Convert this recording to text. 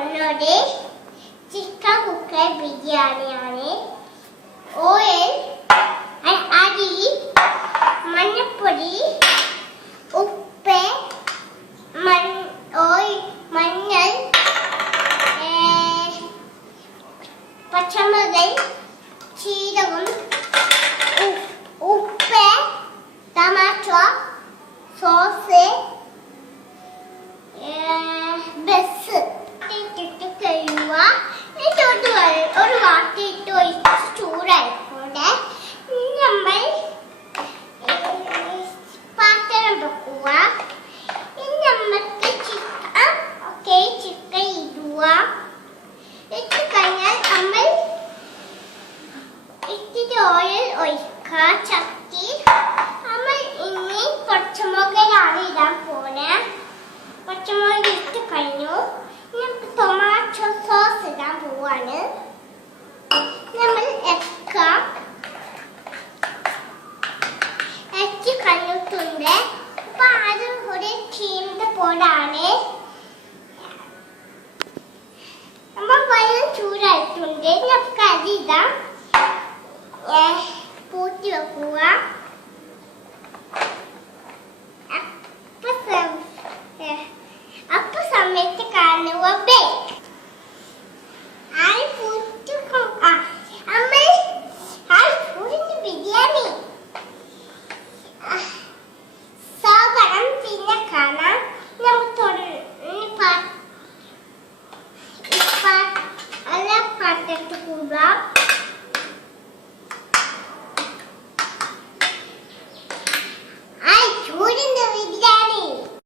ഒന്നോടെ chicken cooker ബിരിയാണിയാണ്. Oil, അരി, മഞ്ഞപ്പൊടി, ഉപ്പ്, മഞ്ഞൾ, പച്ചമുളക്, ജീരകം, ഉപ്പ്, ടൊമാറ്റോ സോസ്, ബസ് ഇട്ടിട്ട് കഴിയുക. ഒരു വാട്ടിയിട്ട് ഒഴിച്ച് ചൂടായിക്കൊണ്ട് നമ്മൾ പാത്രം വെക്കുക. നമുക്ക് ചിക്കൻ ഇടുക. ഇട്ട് കഴിഞ്ഞാൽ നമ്മൾ ഇത്തിരി ഓയിൽ ഒഴിക്കുക. ചട്ടി നമ്മൾ ഇനി പച്ചമുളകാണ് ഇടാൻ പോണേ. പച്ചമുളക് ഇട്ട് കഴിഞ്ഞു. നമുക്ക് ടൊമാറ്റോ സോസ് ഇടാൻ പോവാണ്. നമ്മൾ ഇറച്ചി കഴിഞ്ഞിട്ടുണ്ട്. അപ്പൊ അത് ഒരു ചീമിന്റെ പോടാണ്. നമ്മൾ വെള്ളം ചൂടായിട്ടുണ്ട്. നമുക്ക് അരി ഇടാം.